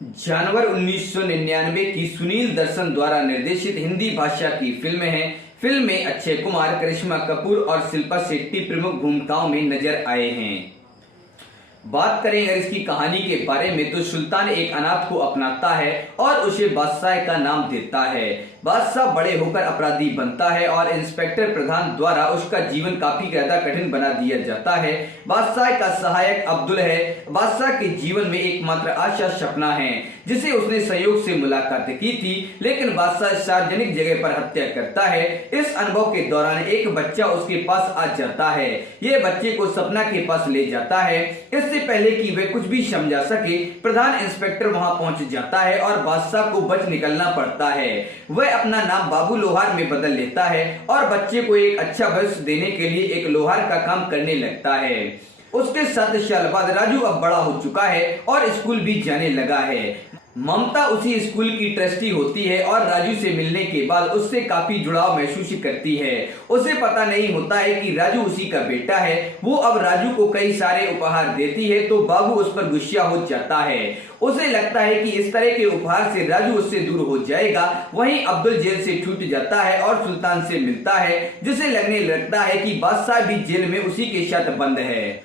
जानवर 1999 की सुनील दर्शन द्वारा निर्देशित हिंदी भाषा की फिल्म है। फिल्म में अक्षय कुमार, करिश्मा कपूर और शिल्पा शेट्टी प्रमुख भूमिकाओं में नजर आए हैं। बात करें अगर इसकी कहानी के बारे में तो सुल्तान एक अनाथ को अपनाता है और उसे बादशाह का नाम देता है। बादशाह बड़े होकर अपराधी बनता है और इंस्पेक्टर प्रधान द्वारा उसका जीवन काफी ज्यादा कठिन बना दिया जाता है। बादशाह का सहायक अब्दुल है। बादशाह के जीवन में एकमात्र आशा सपना है, जिसे उसने संयोग से मुलाकात की थी, लेकिन बादशाह सार्वजनिक जगह पर हत्या करता है। इस अनुभव के दौरान एक बच्चा उसके पास आ जाता है। ये बच्चे को सपना के पास ले जाता है। इससे पहले कि वे कुछ भी समझा सके, प्रधान इंस्पेक्टर वहां पहुंच जाता है और बादशाह को बच निकलना पड़ता है। वह अपना नाम बाबू लोहार में बदल लेता है और बच्चे को एक अच्छा भविष्य देने के लिए एक लोहार का काम करने लगता है। उसके 7 साल बाद राजू अब बड़ा हो चुका है और स्कूल भी जाने लगा है। ममता उसी स्कूल की ट्रस्टी होती है और राजू से मिलने के बाद उससे काफी जुड़ाव महसूस करती है। उसे पता नहीं होता है कि राजू उसी का बेटा है। वो अब राजू को कई सारे उपहार देती है तो बाबू उस पर गुस्सा हो जाता है। उसे लगता है कि इस तरह के उपहार से राजू उससे दूर हो जाएगा। वहीं अब्दुल जेल से छूट जाता है और सुल्तान से मिलता है, जिसे लगने लगता है कि बादशाह भी जेल में उसी के साथ बंद है।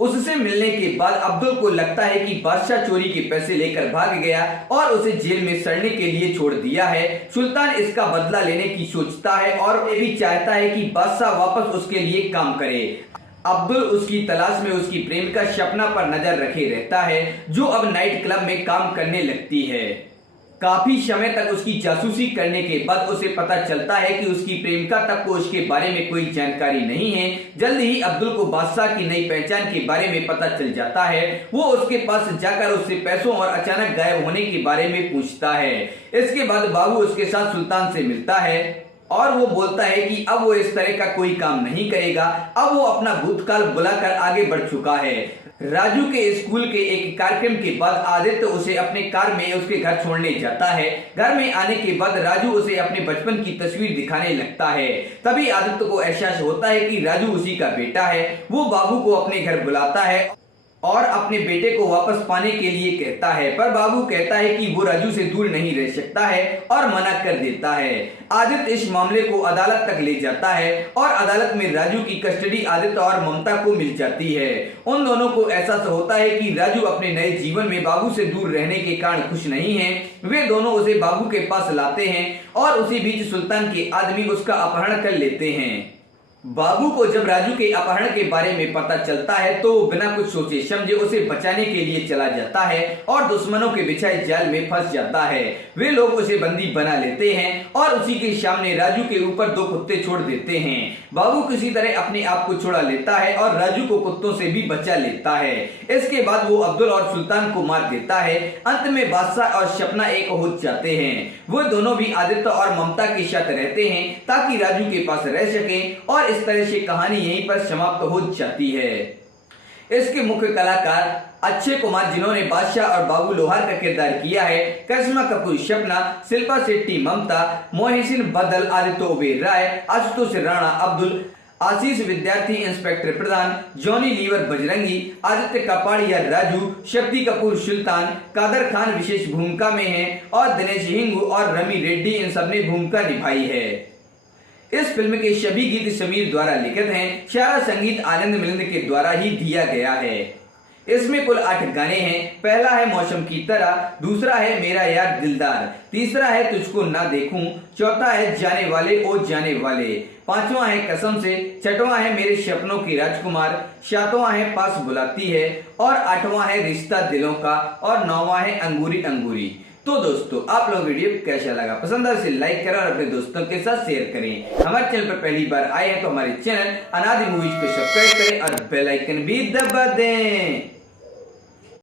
उससे मिलने के बाद अब्दुल को लगता है कि बादशाह चोरी के पैसे लेकर भाग गया और उसे जेल में सड़ने के लिए छोड़ दिया है। सुल्तान इसका बदला लेने की सोचता है और ये भी चाहता है कि बादशाह वापस उसके लिए काम करे। अब्दुल उसकी तलाश में उसकी प्रेमिका सपना पर नजर रखे रहता है, जो अब नाइट क्लब में काम करने लगती है। काफी समय तक उसकी जासूसी करने के बाद उसे पता चलता है कि उसकी प्रेमिका तक को उसके बारे में कोई जानकारी नहीं है। जल्द ही अब्दुल को बादशाह की नई पहचान के बारे में पता चल जाता है। वो उसके पास जाकर उससे पैसों और अचानक गायब होने के बारे में पूछता है। इसके बाद बाबू उसके साथ सुल्तान से मिलता है और वो बोलता है कि अब वो इस तरह का कोई काम नहीं करेगा। अब वो अपना भूतकाल बुलाकर आगे बढ़ चुका है। राजू के स्कूल के एक कार्यक्रम के बाद आदित्य उसे अपने कार में उसके घर छोड़ने जाता है। घर में आने के बाद राजू उसे अपने बचपन की तस्वीर दिखाने लगता है। तभी आदित्य को एहसास होता है कि राजू उसी का बेटा है। वो बाबू को अपने घर बुलाता है और अपने बेटे को वापस पाने के लिए कहता है, पर बाबू कहता है कि वो राजू से दूर नहीं रह सकता है और मना कर देता है। आदित्य इस मामले को अदालत तक ले जाता है और अदालत में राजू की कस्टडी आदित्य और ममता को मिल जाती है। उन दोनों को एहसास होता है कि राजू अपने नए जीवन में बाबू से दूर रहने के कारण खुश नहीं है। वे दोनों उसे बाबू के पास लाते हैं और उसी बीच सुल्तान के आदमी उसका अपहरण कर लेते हैं। बाबू को जब राजू के अपहरण के बारे में पता चलता है तो वो बिना कुछ सोचे समझे उसे बचाने के लिए चला जाता है और दुश्मनों के बिछाए जाल में फंस जाता है। वे लोग उसे बंदी बना लेते हैं और उसी के सामने राजू के ऊपर 2 कुत्ते छोड़ देते हैं। बाबू किसी तरह अपने आप को छुड़ा लेता है और राजू को कुत्तों से भी बचा लेता है। इसके बाद वो अब्दुल और सुल्तान को मार देता है। अंत में बादशाह और सपना एक हो जाते हैं। वो दोनों भी आदित्य और ममता के साथ रहते हैं ताकि राजू के पास रह सके और इस तरह से कहानी यहीं पर समाप्त हो जाती है। इसके मुख्य कलाकार अक्षय कुमार, जिन्होंने बादशाह और बाबू लोहार का किरदार किया है, करिश्मा कपूर सपना, शिल्पा शेट्टी ममता, मोहसिन बदल आदित्य ओबेरॉय राय, आशुतोष राणा अब्दुल, आशीष विद्यार्थी इंस्पेक्टर प्रधान, जॉनी लीवर बजरंगी, आदित्य कापाड़िया राजू, शक्ति कपूर सुल्तान, कादर खान विशेष भूमिका में है और दिनेश हिंगू और रमी रेड्डी इन सबने भूमिका निभाई है। इस फिल्म के सभी गीत समीर द्वारा लिखित हैं। सारा संगीत आनंद मिलिंद के द्वारा ही दिया गया है। इसमें कुल 8 गाने हैं। पहला है मौसम की तरह, दूसरा है मेरा यार दिलदार, तीसरा है तुझको ना देखूं, चौथा है जाने वाले ओ जाने वाले, 5वां है कसम से, 6वां है मेरे सपनों की राजकुमार, 7वां है पास बुलाती है और 8वां है रिश्ता दिलों का और 9वां है अंगूरी अंगूरी। तो दोस्तों, आप लोग वीडियो कैसा लगा? पसंद आए इसे लाइक करें और अपने दोस्तों के साथ शेयर करें। हमारे चैनल पर पहली बार आए हैं तो हमारे चैनल अनादि मूवीज को सब्सक्राइब करें और बेल आइकन भी दबा दें।